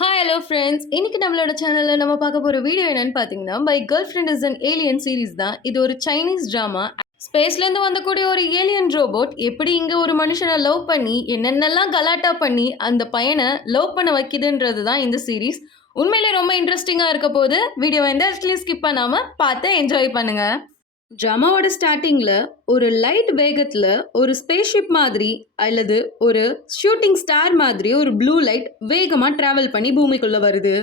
Hi hello friends. இன்னைக்கு நம்மளோட சேனல்ல நம்ம பார்க்க போற வீடியோ என்னன்னு பார்த்தீங்கன்னா, my girl friend is an alien series தான். இது ஒரு சைனீஸ் டிராமா. ஸ்பேஸ்லேருந்து வந்தக்கூடிய ஒரு ஏலியன் ரோபோட் எப்படி இங்க ஒரு மனுஷனை லவ் பண்ணி என்னென்னலாம் கலாட்டா பண்ணி அந்த பையனை லவ் பண்ண வைக்குதுன்றது தான் இந்த சீரிஸ். உண்மையிலே ரொம்ப இன்ட்ரெஸ்டிங்காக இருக்க போது வீடியோ எந்த இடத்துலையும் ஸ்கிப் பண்ணாம பார்த்து என்ஜாய் பண்ணுங்க. ட்ராமாவோட ஸ்டார்டிங்கில் ஒரு லைட் வேகத்தில் ஒரு ஸ்பேஸ்ஷிப் மாதிரி அல்லது ஒரு ஷூட்டிங் ஸ்டார் மாதிரி ஒரு ப்ளூ லைட் வேகமாக ட்ராவல் பண்ணி பூமிக்குள்ளே வருது.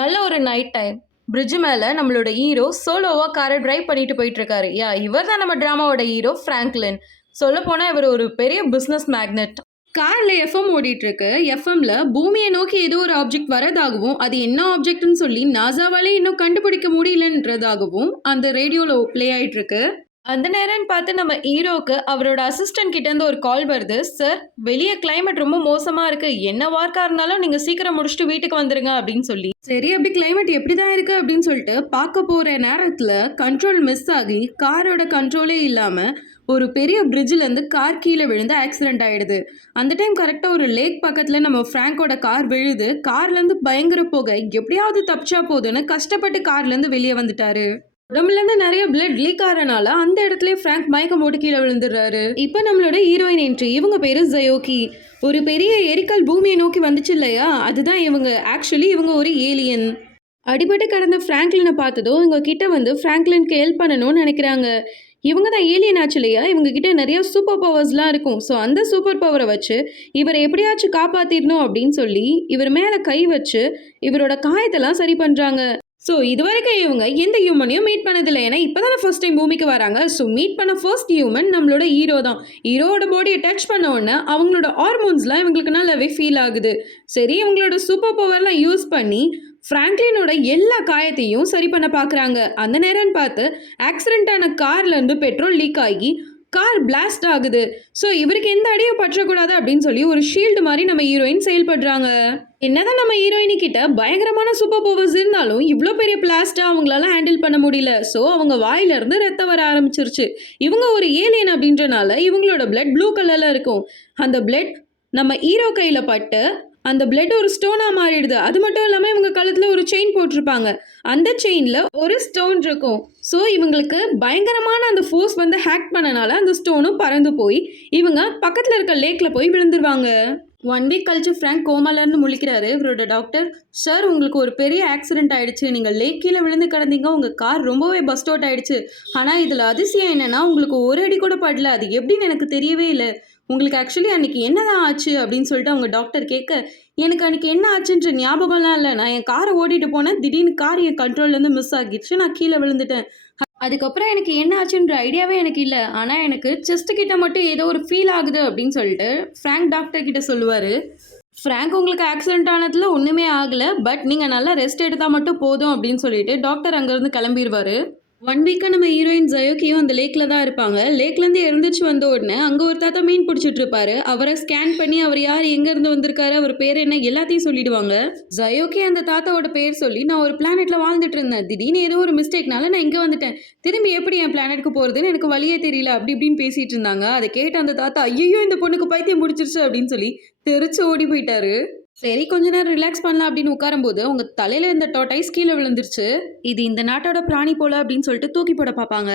நல்ல ஒரு நைட் டைம். பிரிட்ஜ் மேலே நம்மளோட ஹீரோ சோலோவாக காரை டிரைவ் பண்ணிட்டு போயிட்டு இருக்காரு. இவர் தான் நம்ம ட்ராமாவோட ஹீரோ ஃப்ராங்க்லின். சொல்ல போனால் இவர் ஒரு பெரிய பிஸ்னஸ் மேக்னெட். கார்ல எஃப்எம் ஓடிட்டு இருக்கு. எஃப்எம்ல பூமியை நோக்கி ஏதோ ஒரு ஆப்ஜெக்ட் வரதாகவும் அது என்ன ஆப்ஜெக்ட்னு சொல்லி நாசாவாலே இன்னும் கண்டுபிடிக்க முடியலன்றதாகவும் அந்த ரேடியோல ப்ளே ஆயிட்டு இருக்கு. அந்த நேரம்னு பார்த்து நம்ம ஹீரோக்கு அவரோட அசிஸ்டன்ட் கிட்ட இருந்து ஒரு கால் வருது. சார், வெளியே கிளைமேட் ரொம்ப மோசமா இருக்கு, என்ன வார்க்கா இருந்தாலும் நீங்க சீக்கிரம் முடிச்சுட்டு வீட்டுக்கு வந்துருங்க அப்படின்னு சொல்லி. சரி, அப்படி கிளைமேட் எப்படிதான் இருக்கு அப்படின்னு சொல்லிட்டு பார்க்க போற நேரத்துல கண்ட்ரோல் மிஸ் ஆகி காரோட கண்ட்ரோலே இல்லாம ஒரு பெரிய பிரிட்ஜிலேருந்து கார் கீழே விழுந்து ஆக்சிடென்ட் ஆகிடுது. அந்த டைம் கரெக்டாக ஒரு லேக் பக்கத்தில் நம்ம ஃப்ராங்கோட கார் விழுது. கார்லேருந்து பயங்கர போக எப்படியாவது தப்பிச்சா போதுன்னு கஷ்டப்பட்டு கார்லேருந்து வெளியே வந்துட்டாரு. உடம்புலேருந்து நிறைய பிளட் லீக் ஆகிறனால அந்த இடத்துல ஃப்ராங்க் மயக்கம் போட்டு கீழே விழுந்துடுறாரு. இப்போ நம்மளோட ஹீரோயின் என்ட்ரி. இவங்க பேரு ஜயோகி. ஒரு பெரிய எரிக்கல் பூமியை நோக்கி வந்துச்சு இல்லையா, அதுதான் இவங்க. ஆக்சுவலி இவங்க ஒரு ஏலியன். அடிபட்டு கடந்த ஃப்ராங்க்லினை பார்த்ததும் இவங்க கிட்ட வந்து ஃப்ராங்க்லினுக்கு ஹெல்ப் பண்ணணும்னு நினைக்கிறாங்க. இவங்க தான் ஏலியன் ஆச்சு இல்லையா, இவங்க கிட்ட நிறைய சூப்பர் பவர்ஸ்லாம் இருக்கும். ஸோ அந்த சூப்பர் பவரை வச்சு இவரை எப்படியாச்சும் காப்பாற்றிடணும் அப்படின்னு சொல்லி இவர் மேலே கை வச்சு இவரோட காயத்தெல்லாம் சரி பண்ணுறாங்க. ஸோ இது வரைக்கும் இவங்க எந்த ஹியூமனையும் மீட் பண்ணதில்லை. ஏன்னா இப்போ தானே ஃபர்ஸ்ட் டைம் பூமிக்கு வராங்க. ஸோ மீட் பண்ண ஃபர்ஸ்ட் ஹியூமன் நம்மளோட ஹீரோ தான். ஹீரோவோட பாடியை டச் பண்ண உடனே அவங்களோட ஹார்மோன்ஸ்லாம் இவங்களுக்கு நல்லாவே ஃபீல் ஆகுது. சரி, இவங்களோட சூப்பர் பவர்லாம் யூஸ் பண்ணி ஃப்ராங்க்லினோட எல்லா காயத்தையும் சரி பண்ண பார்க்குறாங்க. அந்த நேரம்னு பார்த்து ஆக்சிடென்ட்டான கார்லேருந்து பெட்ரோல் லீக் ஆகி கார் பிளாஸ்ட் ஆகுது. ஸோ இவருக்கு எந்த அடியும் பற்றக்கூடாது அப்படின்னு சொல்லி ஒரு ஷீல்டு மாதிரி நம்ம ஹீரோயின் செயல்படுறாங்க. என்னதான் நம்ம ஹீரோயினி கிட்ட பயங்கரமான சூப்பர் பவர்ஸ் இருந்தாலும் இவ்வளோ பெரிய பிளாஸ்ட்டை அவங்களால ஹேண்டில் பண்ண முடியல. ஸோ அவங்க வாயிலிருந்து ரத்தம் வர ஆரம்பிச்சிருச்சு. இவங்க ஒரு ஏலியன் அப்படின்றனால இவங்களோட பிளட் ப்ளூ கலரில் இருக்கும். அந்த பிளட் நம்ம ஹீரோ கையில் பட்டு அந்த பிளட் ஒரு ஸ்டோனாக மாறிடுது. அது மட்டும் இல்லாமல் இவங்க கழுத்தில் ஒரு செயின் போட்டிருப்பாங்க. அந்த செயினில் ஒரு ஸ்டோன் இருக்கும். ஸோ இவங்களுக்கு பயங்கரமான அந்த ஃபோர்ஸ் வந்து ஹேக் பண்ணனால அந்த ஸ்டோனும் பறந்து போய் இவங்க பக்கத்தில் இருக்க லேக்கில் போய் விழுந்துருவாங்க. 1 வீக் கழிச்சு ஃப்ராங்க் கோமாலேருந்து முழிக்கிறாரு. இவரோட டாக்டர், சார் உங்களுக்கு ஒரு பெரிய ஆக்சிடென்ட் ஆகிடுச்சு, நீங்கள் லேக் கீழே விழுந்து கிடந்தீங்க, உங்கள் கார் ரொம்பவே பஸ்ட் அவுட் ஆகிடுச்சு. ஆனால் இதில் அதிசயம் என்னென்னா உங்களுக்கு ஒரு அடி கூட படல. அது எப்படின்னு எனக்கு தெரியவே இல்லை. உங்களுக்கு ஆக்சுவலி அன்றைக்கி என்ன தான் ஆச்சு அப்படின்னு சொல்லிட்டு அவங்க டாக்டர் கேட்க, எனக்கு அன்றைக்கி என்ன ஆச்சுன்ற ஞாபகம்லாம் இல்லை. நான் என் காரை ஓட்டிகிட்டு போனேன், திடீர்னு கார் என் கண்ட்ரோல்லேருந்து மிஸ் ஆகிடுச்சு, நான் கீழே விழுந்துட்டேன். அதுக்கப்புறம் எனக்கு என்ன ஆச்சுன்ற ஐடியாவே எனக்கு இல்லை. ஆனால் எனக்கு செஸ்ட் கிட்ட மட்டும் ஏதோ ஒரு ஃபீல் ஆகுது அப்படின்னு சொல்லிட்டு ஃப்ராங்க் டாக்டர் கிட்ட சொல்லுவார். ஃப்ராங்க் உங்களுக்கு ஆக்சிடென்ட் ஆனதில் ஒன்றுமே ஆகலை, பட் நீங்கள் நல்லா ரெஸ்ட் எடுத்தால் மட்டும் போதும் அப்படின்னு சொல்லிட்டு டாக்டர் அங்கேருந்து கிளம்பிடுவார். 1 வீக்காக நம்ம ஹீரோயின் ஜயோகியும் அந்த லேக்கில் தான் இருப்பாங்க. லேக்லேருந்து எழுந்திரிச்சு வந்த உடனே அங்கே ஒரு தாத்தா மீன் பிடிச்சிட்டு இருப்பாரு. அவரை ஸ்கேன் பண்ணி அவர் யார், எங்கேருந்து வந்திருக்காரு, அவர் பேர் என்ன எல்லாத்தையும் சொல்லிடுவாங்க. ஜயோகி அந்த தாத்தாவோட பேர் சொல்லி, நான் ஒரு பிளானெட்டில் வாழ்ந்துட்டு இருந்தேன், திடீர்னு ஏதோ ஒரு மிஸ்டேக்னால நான் இங்கே வந்துட்டேன், திரும்பி எப்படி என் பிளானெட்டுக்கு போகிறதுன்னு எனக்கு வழியே தெரியல அப்படி இப்படின்னு பேசிகிட்டு இருந்தாங்க. அதை கேட்டு அந்த தாத்தா, ஐயோ இந்த பொண்ணுக்கு பைத்தியம் முடிச்சிருச்சு அப்படின்னு சொல்லி தெரிச்சு ஓடி போயிட்டாரு. சரி, கொஞ்ச நேரம் ரிலாக்ஸ் பண்ணலாம் அப்படின்னு உட்காரும்போது உங்க தலையில இந்த டார்டைஸ் கீழே விழுந்துருச்சு. இது இந்த நாட்டோட பிராணி போல அப்படின்னு சொல்லிட்டு தூக்கி போட பார்ப்பாங்க.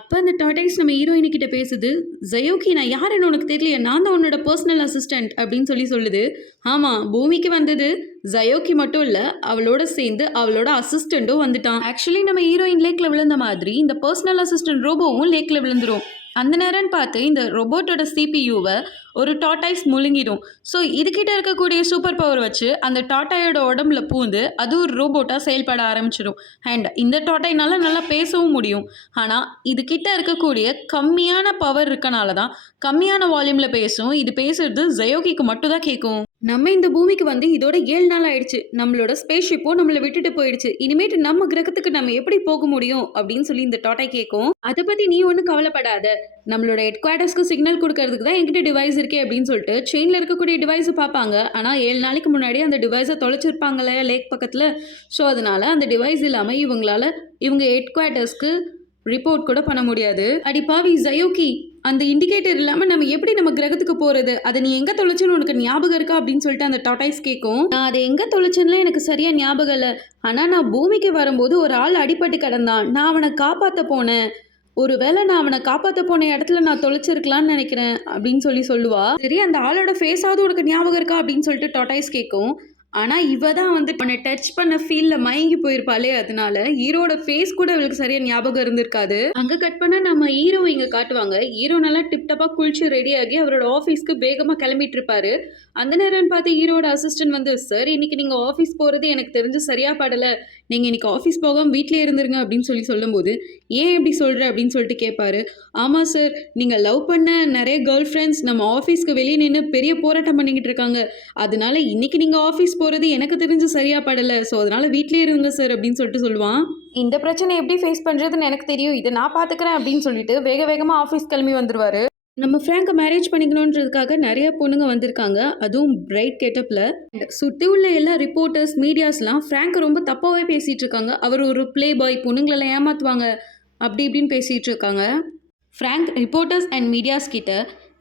அப்போ அந்த டார்டைஸ் நம்ம ஹீரோயினி கிட்ட பேசுது. ஜயோகி, நான் யாருன்னு உனக்கு தெரியலையே, நான் தான் உன்னோட பர்சனல் அசிஸ்டன்ட் அப்படின்னு சொல்லுது. ஆமாம், பூமிக்கு வந்தது ஜயோகி மட்டும் இல்லை, அவளோட சேர்ந்து அவளோட அசிஸ்டண்ட்டும் வந்துட்டான். ஆக்சுவலி நம்ம ஹீரோயின் லேக்கில் விழுந்த மாதிரி இந்த பர்சனல் அசிஸ்டன்ட் ரோபோவும் லேக்கில் விழுந்துரும். அந்த நேரம்னு பார்த்து இந்த ரோபோட்டோட சிபியூவை ஒரு டார்டைஸ் முழுங்கிடும். ஸோ இதுக்கிட்ட இருக்கக்கூடிய சூப்பர் பவர் வச்சு அந்த டாட்டாயோட உடம்புல பூந்து அது ஒரு ரோபோட்டாக செயல்பட ஆரம்பிச்சிடும். அண்ட் இந்த டாட்டாயினால நல்லா பேசவும் முடியும். ஆனால் இதுக்கிட்ட இருக்கக்கூடிய கம்மியான பவர் இருக்கனால தான் கம்மியான வால்யூமில் பேசும். இது பேசுறது ஜயோகிக்கு மட்டும் தான் கேட்கும். நம்ம இந்த பூமிக்கு வந்து இதோட 7 நாள் ஆயிடுச்சு. நம்மளோட ஸ்பேஸ் ஷிப்போ நம்மளை விட்டுட்டு போயிடுச்சு. இனிமேட்டு நம்ம கிரகத்துக்கு நம்ம எப்படி போக முடியும் அப்படின்னு சொல்லி இந்த டாட்டாய் கேட்கும். அதை பற்றி நீ ஒன்றும் கவலைப்படாத, நம்மளோட ஹெட் குவார்ட்டர்ஸ்க்கு சிக்னல் கொடுக்கறதுக்கு தான் என்கிட்ட டிவைஸ் இருக்கே அப்படின்னு சொல்லிட்டு செயினில் இருக்கக்கூடிய டிவைஸை பார்ப்பாங்க. ஆனால் 7 நாளைக்கு முன்னாடி அந்த டிவைஸை தொலைச்சிருப்பாங்களே லேக் பக்கத்தில். ஸோ அதனால அந்த டிவைஸ் இல்லாமல் இவங்க ஹெட் குவார்ட்டர்ஸ்க்கு ரிப்போர்ட் கூட பண்ண முடியாது. அடி பாவி ஜயோகி, அந்த இண்டிகேட்டர் இல்லாமல் நம்ம எப்படி நம்ம கிரகத்துக்கு போகிறது, அதை நீ எங்கே தொலைச்சுன்னு உனக்கு ஞாபகம் இருக்கா அப்படின்னு சொல்லிட்டு அந்த டாட்டாய்ஸ் கேட்கும். நான் அதை எங்கே தொலைச்சேன்லாம் எனக்கு சரியாக ஞாபகம் இல்லை, ஆனால் நான் பூமிக்கு வரும்போது ஒரு ஆள் அடிபட்டு கிடந்தான், நான் அவனை காப்பாற்ற போனேன், ஒருவேளை நான் அவனை காப்பாற்ற போன இடத்துல நான் தொலைச்சிருக்கலான்னு நினைக்கிறேன் அப்படின்னு சொல்லுவா. சரி, அந்த ஆளோட ஃபேஸாவது உனக்கு ஞாபகம் இருக்கா அப்படின்னு சொல்லிட்டு டாட்டாய்ஸ் கேட்கும். ஆனால் இவ தான் வந்து அவனை டச் பண்ண ஃபீலில் மயங்கி போயிருப்பாளே, அதனால ஹீரோட ஃபேஸ் கூட அவளுக்கு சரியாக ஞாபகம் இருந்திருக்காது. அங்கே கட் பண்ணால் நம்ம ஹீரோ இங்கே காட்டுவாங்க. ஹீரோ நல்லா டிப்டப்பாக குளிச்சு ரெடியாகி அவரோட ஆஃபீஸ்க்கு வேகமாக கிளம்பிட்டு இருப்பாரு. அந்த நேரம்னு பார்த்து ஹீரோட அசிஸ்டன்ட் வந்து, சார் இன்னைக்கு நீங்கள் ஆஃபீஸ் போகிறது எனக்கு தெரிஞ்சு சரியாக படலை, நீங்கள் இன்னைக்கு ஆஃபீஸ் போகாமல் வீட்டிலே இருந்துருங்க அப்படின்னு சொல்லும்போது, ஏன் எப்படி சொல்கிற அப்படின்னு சொல்லிட்டு கேட்பாரு. ஆமாம் சார், நீங்கள் லவ் பண்ண நிறைய கேர்ள் ஃப்ரெண்ட்ஸ் நம்ம ஆஃபீஸ்க்கு வெளியே நின்று பெரிய போராட்டம் பண்ணிக்கிட்டு இருக்காங்க, அதனால இன்னைக்கு நீங்கள் ஆஃபீஸ் போகிறது எனக்கு தெரிஞ்சு சரியாக படலை, ஸோ அதனால் வீட்டிலே இருங்க சார் அப்படின்னு சொல்லுவான். இந்த பிரச்சனை எப்படி ஃபேஸ் பண்ணுறதுன்னு எனக்கு தெரியும், இதை நான் பார்த்துக்கிறேன் அப்படின்னு சொல்லிட்டு வேகமாக ஆஃபீஸ் கிளம்பி வந்துடுவார். நம்ம ஃப்ராங்கை மேரேஜ் பண்ணிக்கணுன்றதுக்காக நிறைய பொண்ணுங்க வந்திருக்காங்க, அதுவும் பிரைட் கெட்டப்பில். சுற்றி உள்ள எல்லா ரிப்போர்ட்டர்ஸ் மீடியாஸ்லாம் ஃப்ராங்கை ரொம்ப தப்பாகவே பேசிகிட்டு இருக்காங்க. அவர் ஒரு ப்ளே பாய், பொண்ணுங்களெல்லாம் ஏமாற்றுவாங்க அப்படி இப்படின்னு பேசிகிட்டு இருக்காங்க. ஃப்ராங்க் ரிப்போர்ட்டர்ஸ் அண்ட் மீடியாஸ் கிட்ட,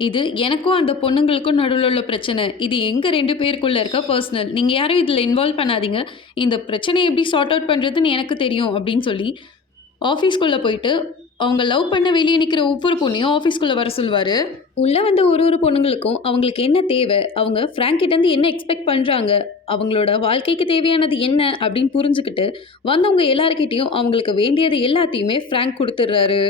இது எனக்கும் அந்த பொண்ணுங்களுக்கும் நடுவில் உள்ள பிரச்சனை, இது எங்கள் 2 பேருக்குள்ளே இருக்க பர்சனல், நீங்கள் யாரும் இதில் இன்வால்வ் பண்ணாதீங்க, இந்த பிரச்சனையை எப்படி சார்ட் அவுட் பண்ணுறதுன்னு எனக்கு தெரியும் அப்படின்னு சொல்லி ஆஃபீஸ்க்குள்ளே போயிட்டு அவங்க லவ் பண்ண வெளியே நிற்கிற ஒவ்வொரு பொண்ணையும் ஆஃபீஸ்க்குள்ளே வர சொல்லுவார். உள்ளே வந்த ஒரு பொண்ணுங்களுக்கும் அவங்களுக்கு என்ன தேவை, அவங்க ஃப்ராங்க் கிட்டேருந்து என்ன எக்ஸ்பெக்ட் பண்ணுறாங்க, அவங்களோட வாழ்க்கைக்கு தேவையானது என்ன அப்படின்னு புரிஞ்சுக்கிட்டு வந்தவங்க எல்லாருக்கிட்டையும் அவங்களுக்கு வேண்டியது எல்லாத்தையுமே ஃப்ராங்க் கொடுத்துட்றாரு.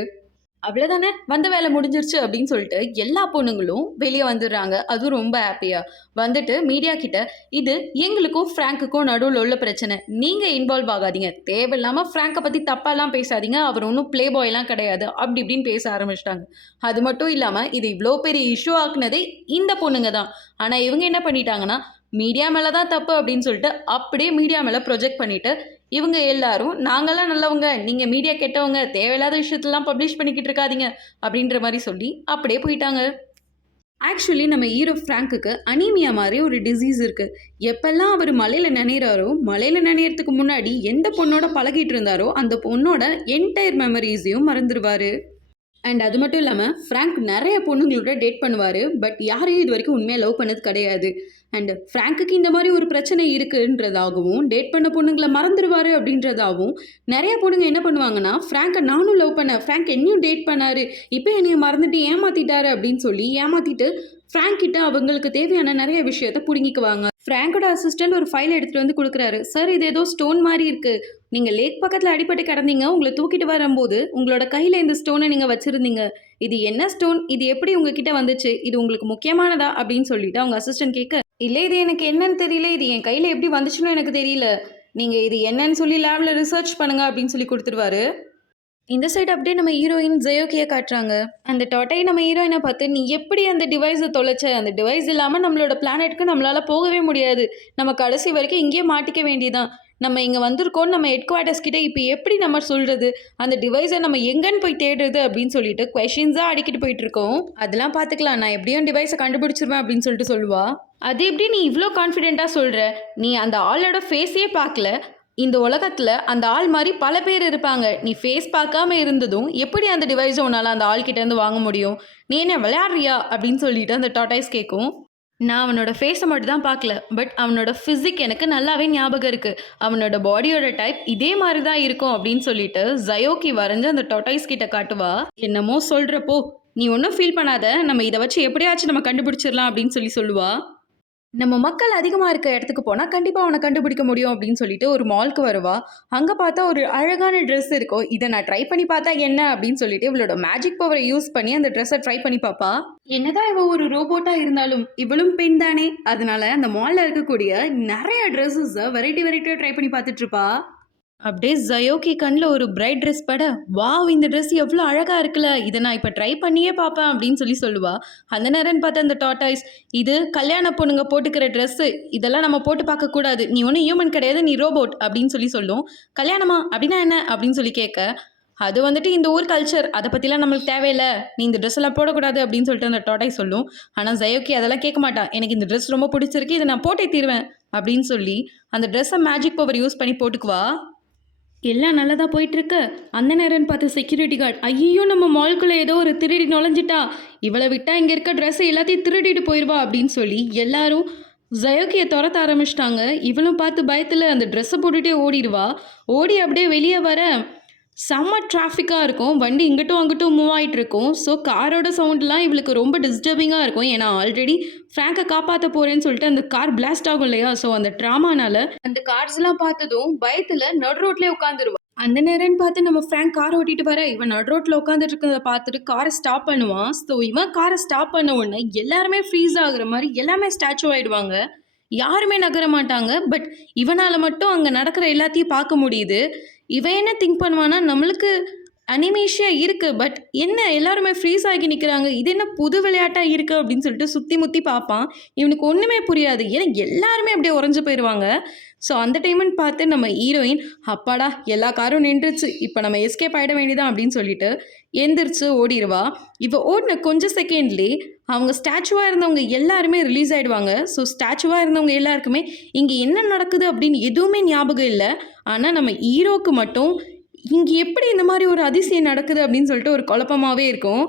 அவ்வளோதானே, வந்த வேலை முடிஞ்சிருச்சு அப்படின்னு சொல்லிட்டு எல்லா பொண்ணுங்களும் வெளியே வந்துடுறாங்க. அதுவும் ரொம்ப ஹாப்பியாக வந்துட்டு மீடியா கிட்ட, இது எங்களுக்கும் ஃப்ராங்க்குக்கும் நடுவில் உள்ள பிரச்சனை, நீங்கள் இன்வால்வ் ஆகாதீங்க, தேவையில்லாமல் ஃப்ராங்கை பற்றி தப்பாலாம் பேசாதீங்க, அவர் ஒன்றும் ப்ளே பாய்லாம் கிடையாது அப்படி இப்படின்னு பேச ஆரம்பிச்சிட்டாங்க. அது மட்டும் இல்லாமல் இது இவ்வளோ பெரிய இஷ்யூ ஆக்குனதே இந்த பொண்ணுங்க தான். ஆனால் இவங்க என்ன பண்ணிட்டாங்கன்னா, மீடியா மேலே தான் தப்பு அப்படின்னு சொல்லிட்டு அப்படியே மீடியா மேலே ப்ரொஜெக்ட் பண்ணிவிட்டு, இவங்க எல்லாரும் நாங்கள்லாம் நல்லவங்க, நீங்கள் மீடியா கெட்டவங்க, தேவையில்லாத விஷயத்தெல்லாம் பப்ளிஷ் பண்ணிக்கிட்டு இருக்காதீங்க அப்படின்ற மாதிரி சொல்லி அப்படியே போயிட்டாங்க. ஆக்சுவலி நம்ம ஹீரோ ஃப்ராங்க்குக்கு அனீமியா மாதிரி ஒரு டிசீஸ் இருக்குது. எப்பெல்லாம் அவர் மலையில் நினைறாரோ, மலையில் நினைறதுக்கு முன்னாடி எந்த பொண்ணோட பழகிட்டு இருந்தாரோ அந்த பொண்ணோட என்டையர் மெமரிஸையும் மறந்துடுவார். அண்ட் அது மட்டும் இல்லாமல் ஃப்ராங்க் நிறைய பொண்ணுங்களோட டேட் பண்ணுவார், பட் யாரையும் இது வரைக்கும் உண்மையாக லவ் பண்ணது கிடையாது. அண்ட் ஃப்ராங்க்குக்கு இந்த மாதிரி ஒரு பிரச்சனை இருக்குன்றதாகவும் டேட் பண்ண பொண்ணுங்களை மறந்துடுவார் அப்படின்றதாகவும் நிறைய பொண்ணுங்க என்ன பண்ணுவாங்கன்னா, ஃப்ராங்கை நானும் லவ் பண்ணேன், ஃப்ராங்க் என்னையும் டேட் பண்ணார், இப்போ என்னைய மறந்துட்டு ஏமாற்றிட்டாரு அப்படின்னு சொல்லி ஏமாற்றிட்டு ஃப்ராங்க் கிட்ட அவங்களுக்கு தேவையான நிறைய விஷயத்த பிடுங்கிக்குவாங்க. ஃப்ராங்கோட அசிஸ்டன்ட் ஒரு ஃபைல் எடுத்துகிட்டு வந்து கொடுக்குறாரு. சார், இது ஏதோ ஸ்டோன் மாதிரி இருக்குது, நீங்கள் லேக் பக்கத்தில் அடிபட்டு கிடந்தீங்க, உங்களை தூக்கிட்டு வரும்போது உங்களோட கையில் இந்த ஸ்டோனை நீங்கள் வச்சுருந்தீங்க, இது என்ன ஸ்டோன், இது எப்படி உங்ககிட்ட வந்துச்சு, இது உங்களுக்கு முக்கியமானதா அப்படின்னு சொல்லிட்டு அவங்க அசிஸ்டன்ட் கேட்க, இல்லை இது எனக்கு என்னன்னு தெரியல, இது என் கையில் எப்படி வந்துச்சுன்னு எனக்கு தெரியல, நீங்கள் இது என்னன்னு சொல்லி லேபில் ரிசர்ச் பண்ணுங்க அப்படின்னு சொல்லி கொடுத்துருவாரு. இந்த சைடு அப்படியே நம்ம ஹீரோயின் ஜயோக்கியை காட்டுறாங்க. அந்த டாட்டை நம்ம ஹீரோயினை பார்த்து, நீ எப்படி அந்த டிவைஸை தொலைச்ச, அந்த டிவைஸ் இல்லாமல் நம்மளோட பிளானெட்டுக்கு நம்மளால் போகவே முடியாது, நம்ம கடைசி வரைக்கும் இங்கேயே மாட்டிக்க வேண்டியதான், நம்ம இங்கே வந்திருக்கோன்னு நம்ம ஹெட் குவார்ட்டர்ஸ் கிட்டே இப்போ எப்படி நம்ம சொல்கிறது, அந்த டிவைஸை நம்ம எங்கன்னு போய் தேடுறது அப்படின்னு சொல்லிட்டு கொஷின்ஸாக அடிக்கிட்டு போயிட்டு இருக்கோம். அதெல்லாம் பார்த்துக்கலாம், நான் எப்படியும் டிவைஸை கண்டுபிடிச்சிருவேன் அப்படின்னு சொல்லிட்டு சொல்லுவா. அது எப்படி நீ இவ்வளோ கான்ஃபிடென்ட்டாக சொல்கிற, நீ அந்த ஆளோட ஃபேஸையே பார்க்கல, இந்த உலகத்தில் அந்த ஆள் மாதிரி பல பேர் இருப்பாங்க, நீ ஃபேஸ் பார்க்காம இருந்ததும் எப்படி அந்த டிவைஸை உன்னால் அந்த ஆள்கிட்டேருந்து வாங்க முடியும், நீ என்ன விளையாடுறியா அப்படின்னு சொல்லிட்டு அந்த டாட்டாய்ஸ் கேட்கும். நான் அவனோட ஃபேஸை மட்டும் தான் பார்க்கல, பட் அவனோட ஃபிசிக் எனக்கு நல்லாவே ஞாபகம் இருக்குது, அவனோட பாடியோட டைப் இதே மாதிரி தான் இருக்கும் அப்படின்னு சொல்லிட்டு ஜயோக்கி வரைஞ்சு அந்த டாட்டாய்ஸ் கிட்ட காட்டுவா. என்னமோ சொல்கிறப்போ நீ ஒன்றும் ஃபீல் பண்ணாத, நம்ம இதை வச்சு எப்படியாச்சும் நம்ம கண்டுபிடிச்சிடலாம் அப்படின்னு சொல்லுவா. நம்ம மக்கள் அதிகமாக இருக்க இடத்துக்கு போனால் கண்டிப்பாக அவனை கண்டுபிடிக்க முடியும் அப்படின்னு சொல்லிட்டு ஒரு மால்க்கு வருவா. அங்கே பார்த்தா ஒரு அழகான ட்ரெஸ் இருக்கும், இதை நான் ட்ரை பண்ணி பார்த்தா என்ன அப்படின்னு சொல்லிட்டு இவளோட மேஜிக் பவரை யூஸ் பண்ணி அந்த ட்ரெஸ்ஸை ட்ரை பண்ணி பார்ப்பா. என்னதான் இவ ஒரு ரோபோட்டாக இருந்தாலும் இவளும் பெண் தானே, அதனால அந்த மாலில் இருக்கக்கூடிய நிறைய ட்ரெஸ்ஸஸை வெரைட்டியாக ட்ரை பண்ணி பார்த்துட்டு இருப்பா. அப்படியே ஜயோக்கி கண்ணில் ஒரு பிரைட் ட்ரெஸ் பட, வாவ் இந்த ட்ரெஸ் எவ்வளோ அழகாக இருக்குல்ல, இதை நான் இப்போ ட்ரை பண்ணியே பார்ப்பேன் அப்படின்னு சொல்லுவா. அந்த நேரம்னு பார்த்து அந்த டாட்டாய்ஸ், இது கல்யாண பொண்ணுங்க போட்டுக்கிற ட்ரெஸ்ஸு, இதெல்லாம் நம்ம போட்டு பார்க்கக்கூடாது, நீ ஒன்றும் ஹியூமன் கிடையாது, நீ ரோபோட் அப்படின்னு சொல்லும். கல்யாணமா அப்படின்னா என்ன அப்படின்னு கேட்க, அது வந்துட்டு இந்த ஊர் கல்ச்சர், அதை பற்றிலாம் நம்மளுக்கு தேவையில்லை, நீ இந்த ட்ரெஸ் எல்லாம் போடக்கூடாது அப்படின்னு சொல்லிட்டு அந்த டாட்டாய் சொல்லும். ஆனால் ஜயோக்கி அதெல்லாம் கேட்க மாட்டான், எனக்கு இந்த ட்ரெஸ் ரொம்ப பிடிச்சிருக்கு, இதை நான் போட்டே தீருவேன் அப்படின்னு சொல்லி அந்த ட்ரெஸ்ஸை மேஜிக் பவர் யூஸ் பண்ணி போட்டுக்குவா. எல்லாம் நல்லதா போயிட்டு இருக்கு. அந்த நேரம்னு பார்த்து செக்யூரிட்டி கார்டு, ஐயோ நம்ம மால்குள்ள ஏதோ ஒரு திருடி நுழைஞ்சிட்டா, இவளை விட்டா இங்க இருக்க ட்ரெஸ் எல்லாத்தையும் திருடிட்டு போயிடுவா அப்படின்னு சொல்லி எல்லாரும் ஜயோக்கியை துரத்த ஆரம்பிச்சிட்டாங்க. இவளும் பார்த்து பயத்தில் அந்த ட்ரெஸ்ஸை போட்டுகிட்டே ஓடிடுவா. ஓடி அப்படியே வெளியே வர செம்ம டிராஃபிக்காக இருக்கும். வண்டி இங்கிட்டும் அங்கிட்டும் மூவ் ஆகிட்டு இருக்கும். ஸோ காரோட சவுண்ட்லாம் இவளுக்கு ரொம்ப டிஸ்டர்பிங்காக இருக்கும். ஏன்னா ஆல்ரெடி ஃப்ராங்கை காப்பாற்ற போகிறேன்னு சொல்லிட்டு அந்த கார் பிளாஸ்ட் ஆகும் இல்லையா. ஸோ அந்த ட்ராமானால அந்த கார்ஸ்லாம் பார்த்ததும் பயத்தில் நடு ரோட்லேயே உட்காந்துருவா. அந்த நேரம்னு பார்த்து நம்ம ஃப்ராங்க் கார் ஓட்டிட்டு வர இவன் நடு ரோட்டில் உட்காந்துட்டு இருக்கிறத பார்த்துட்டு காரை ஸ்டாப் பண்ணுவான். ஸோ இவன் காரை ஸ்டாப் பண்ண உடனே எல்லாருமே ஃப்ரீஸ் ஆகுற மாதிரி எல்லாமே ஸ்டாச்சு ஆகிடுவாங்க. யாருமே நகர மாட்டாங்க. பட் இவனால் மட்டும் அங்கே நடக்கிற எல்லாத்தையும் பார்க்க முடியுது. இவன் என்ன திங்க் பண்ணுவான்னா, நம்மளுக்கு அனிமேஷியா இருக்குது, பட் என்ன எல்லாருமே ஃப்ரீஸ் ஆகி நிற்கிறாங்க, இது என்ன புது விளையாட்டாக இருக்குது அப்படின்னு சொல்லிட்டு சுற்றி முற்றி பார்ப்பான். இவனுக்கு ஒன்றுமே புரியாது. ஏன்னா எல்லாருமே அப்படியே உறைஞ்சு போயிடுவாங்க. ஸோ அந்த டைம்னு பார்த்து நம்ம ஹீரோயின், அப்பாடா எல்லா காரும் நின்றுச்சு, இப்போ நம்ம எஸ்கேப் ஆகிட வேண்டியதான் அப்படின்னு சொல்லிட்டு எந்திரிச்சு ஓடிடுவா. இப்போ ஓடின கொஞ்சம் செகண்ட்லேயே அவங்க ஸ்டாச்சுவாக இருந்தவங்க எல்லாருமே ரிலீஸ் ஆகிடுவாங்க. ஸோ ஸ்டாச்சுவாக இருந்தவங்க எல்லாருக்குமே இங்கே என்ன நடக்குது அப்படின்னு எதுவுமே ஞாபகம் இல்லை. ஆனால் நம்ம ஹீரோக்கு மட்டும் இங்கே எப்படி இந்த மாதிரி ஒரு அதிசயம் நடக்குது அப்படின்னு சொல்லிட்டு ஒரு குழப்பமாகவே இருக்கும்.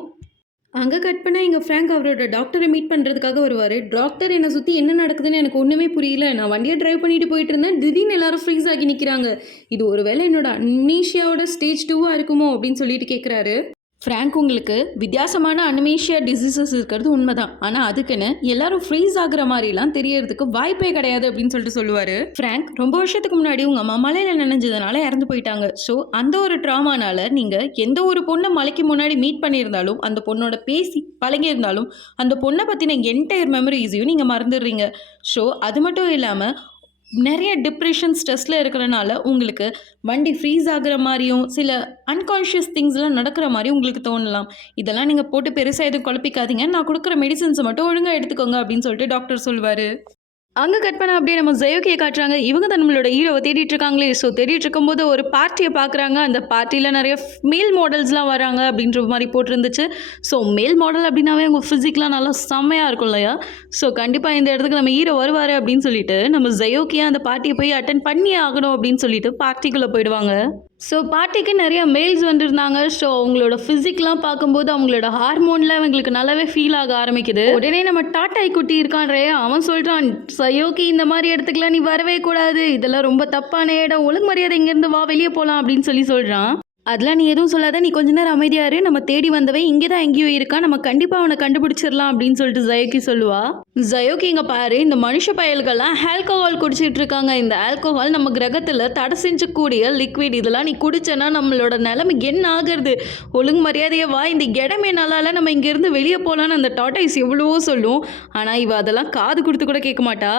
அங்கே கட் பண்ணால் எங்கள் ஃப்ராங்க் அவரோட டாக்டரை மீட் பண்ணுறதுக்காக வருவார். டாக்டர் என்னை சுற்றி என்ன நடக்குதுன்னு எனக்கு ஒன்றுமே புரியல, நான் வண்டியை ட்ரைவ் பண்ணிட்டு போயிட்டு இருந்தேன், திடீர்னு எல்லாரும் ஃப்ரீஸ் ஆகி நிற்கிறாங்க, இது ஒரு வேளை என்னோட அம்னீஷியாவோட ஸ்டேஜ் 2 இருக்குமோ அப்படின்னு சொல்லிட்டு கேட்குறாரு. ஃப்ராங்க், உங்களுக்கு வித்தியாசமான அனிமேஷியா டிசீசஸ் இருக்கிறது உண்மைதான், ஆனால் அதுக்குன்னு எல்லாரும் ஃப்ரீஸ் ஆகுற மாதிரிலாம் தெரியறதுக்கு வாய்ப்பே கிடையாது அப்படின்னு சொல்லிட்டு சொல்லுவார். ஃப்ராங்க், ரொம்ப வருஷத்துக்கு முன்னாடி உங்கள் அம்மா மலையில் நினைஞ்சதுனால இறந்து போயிட்டாங்க. ஸோ அந்த ஒரு ட்ராமானால நீங்கள் எந்த ஒரு பொண்ணை மலைக்கு முன்னாடி மீட் பண்ணியிருந்தாலும், அந்த பொண்ணோட பேசி பழகியிருந்தாலும், அந்த பொண்ணை பற்றின என்டையர் மெமரிஸையும் நீங்கள் மறந்துடுறீங்க. ஸோ அது மட்டும் இல்லாமல் நிறைய டிப்ரெஷன் ஸ்ட்ரெஸ்ஸில் இருக்கிறனால உங்களுக்கு வண்டி ஃப்ரீஸ் ஆகுற மாதிரியும் சில அன்கான்ஷியஸ் திங்ஸ்லாம் நடக்கிற மாதிரி உங்களுக்கு தோணலாம். இதெல்லாம் நீங்கள் போட்டு பெருசாக எதுவும் குழப்பிக்காதீங்க, நான் கொடுக்குற மெடிசன்ஸை மட்டும் ஒழுங்காக எடுத்துக்கோங்க அப்படின்னு சொல்லிட்டு டாக்டர் சொல்வார். அங்கே கட் பண்ண அப்படியே நம்ம ஜயோக்கியை காட்டுறாங்க. இவங்க தான் நம்மளோட ஹீரோவை தேடிட்டு இருக்காங்களே. ஸோ தேடிட்டு இருக்கும்போது ஒரு பார்ட்டியை பார்க்குறாங்க. அந்த பார்ட்டியில் நிறைய மேல் மாடல்ஸ்லாம் வராங்க அப்படின்ற மாதிரி போட்டிருந்துச்சு. ஸோ மேல் மாடல் அப்படின்னாவே அவங்க ஃபிசிக்லாம் நல்லா செம்மையாக இருக்கும் இல்லையா. ஸோ கண்டிப்பாக இந்த இடத்துக்கு நம்ம ஹீரோ வருவார் அப்படின்னு சொல்லிட்டு நம்ம ஜயோக்கியை அந்த பார்ட்டியை போய் அட்டன் பண்ணியே ஆகணும் அப்படின்னு சொல்லிட்டு பார்ட்டிக்குள்ளே போயிடுவாங்க. ஸோ பார்ட்டிக்கு நிறைய மேல்ஸ் வந்துருந்தாங்க. ஸோ அவங்களோட ஃபிசிக்லாம் பார்க்கும்போது அவங்களோட ஹார்மோனில் அவங்களுக்கு நல்லாவே ஃபீல் ஆக ஆரம்பிக்குது. உடனே நம்ம டாட்டாய் குட்டி இருக்கான்றே, அவன் சொல்கிறான், சயோக்கி இந்த மாதிரி இடத்துக்குலாம் நீ வரவே கூடாது, இதெல்லாம் ரொம்ப தப்பான இடம், ஒழுங்கு மரியாதை இங்கேருந்து வா, வெளியே போகலாம் அப்படின்னு சொல்கிறான். அதெல்லாம் நீ எதுவும் சொல்லாத, நீ கொஞ்ச நேரம் அமைதியாரு, நம்ம தேடி வந்தவன் இங்கே தான் எங்கேயோ இருக்கான், நம்ம கண்டிப்பாக அவனை கண்டுபிடிச்சிடலாம் அப்படின்னு சொல்லிட்டு ஜயோக்கி சொல்லுவா. ஜயோக்கி, இங்கே பாரு, இந்த மனுஷ பயல்கள்லாம் ஆல்கஹால் குடிச்சிட்டு இருக்காங்க. இந்த ஆல்கஹால் நம்ம கிரகத்தில் தடை செஞ்சக்கூடிய லிக்விட், இதெல்லாம் நீ குடிச்சேன்னா நம்மளோட நிலைமை என்ன ஆகுறது, ஒழுங்கு மரியாதையை வா, இந்த இடமே நல்லால, நம்ம இங்கேருந்து வெளியே போகலான்னு அந்த டாட்டாய்ஸ் எவ்வளவோ சொல்லும். ஆனால் இவ அதெல்லாம் காது கொடுத்து கூட கேட்க மாட்டா.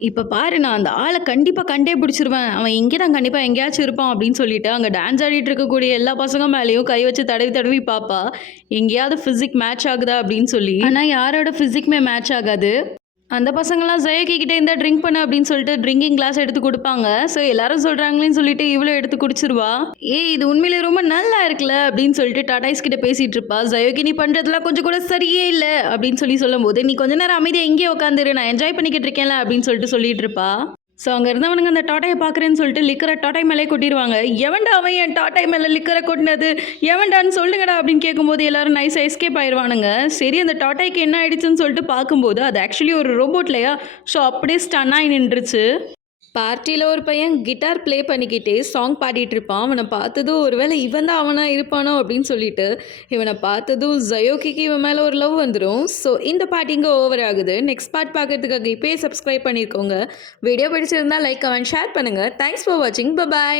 இப்போ பாரு, நான் அந்த ஆளை கண்டிப்பாக கண்டே பிடிச்சிருவேன், அவன் இங்கே தான் கண்டிப்பாக எங்கேயாச்சும் இருப்பான் அப்படின்னு சொல்லிட்டு அங்கே டான்ஸ் ஆடிட்டு இருக்கக்கூடிய எல்லா பசங்க மேலேயும் கை வச்சு தடவி தடவி பார்ப்பா, எங்கேயாவது ஃபிசிக் மேட்ச் ஆகுதா அப்படின்னு சொல்லி. ஆனால் யாரோட ஃபிசிக்குமே மேட்ச் ஆகாது. அந்த பசங்களாம் ஜயோக்கி கிட்டே இருந்தால் ட்ரிங்க் பண்ண அப்படின்னு சொல்லிட்டு ட்ரிங்கிங் கிளாஸ் எடுத்து கொடுப்பாங்க. ஸோ எல்லாரும் சொல்கிறாங்களேன்னு சொல்லிட்டு இவ்வளோ எடுத்து குடிச்சிருவா. இது உண்மையிலே ரொம்ப நல்லா இருக்குல்ல அப்படின்னு சொல்லிட்டு டாடாய்ஸ் கிட்ட பேசிகிட்டு இருப்பா. ஜயோக்கி, நீ பண்ணுறதுலாம் கொஞ்சம் கூட சரியே இல்லை அப்படின்னு சொல்லும்போது, நீ கொஞ்ச நேரம் அமைதியாக எங்கேயே உட்காந்துரு, நான் என்ஜாய் பண்ணிக்கிட்டு இருக்கேன்ல அப்படின்னு சொல்லிட்டு இருப்பா. ஸோ அங்கே இருந்தவனுங்க அந்த டாட்டாயை பார்க்குறேன்னு சொல்லிட்டு லிக்கரை டாட்டாய் மேலே கொட்டிடுவாங்க. எவன்டா அவன் என் டாட்டாய் மேலே லிக்கரை கொட்டினது, எவன்டான்னு சொல்லுங்கடா அப்படின்னு கேட்கும்போது எல்லாரும் நைஸாக எஸ்கேப் ஆயிடுவானுங்க. சரி, அந்த டாட்டாய்க்கு என்ன ஆயிடுச்சுன்னு சொல்லிட்டு பார்க்கும்போது அது ஆக்சுவலி ஒரு ரோபோட்லையா. ஸோ அப்படியே ஸ்டன் ஆகி நின்றுச்சு. பார்ட்டியில் ஒரு பையன் கிட்டார் ப்ளே பண்ணிக்கிட்டே சாங் பாடிட்டு இருப்பான். அவனை பார்த்ததும் ஒருவேளை இவன் தான் அவனா இருப்பானோ அப்படின்னு சொல்லிட்டு இவனை பார்த்ததும் ஜயோக்கிக்கு இவன் மேலே ஒரு லவ் வந்துடும். ஸோ இந்த பார்ட்டி இங்கே ஓவர் ஆகுது. நெக்ஸ்ட் பார்ட் பார்க்கறதுக்காக இப்போயே சப்ஸ்கிரைப் பண்ணியிருக்கோங்க. வீடியோ பிடிச்சிருந்தா லைக், கமெண்ட், ஷேர் பண்ணுங்கள். தேங்க்ஸ் ஃபார் வாட்சிங். பை.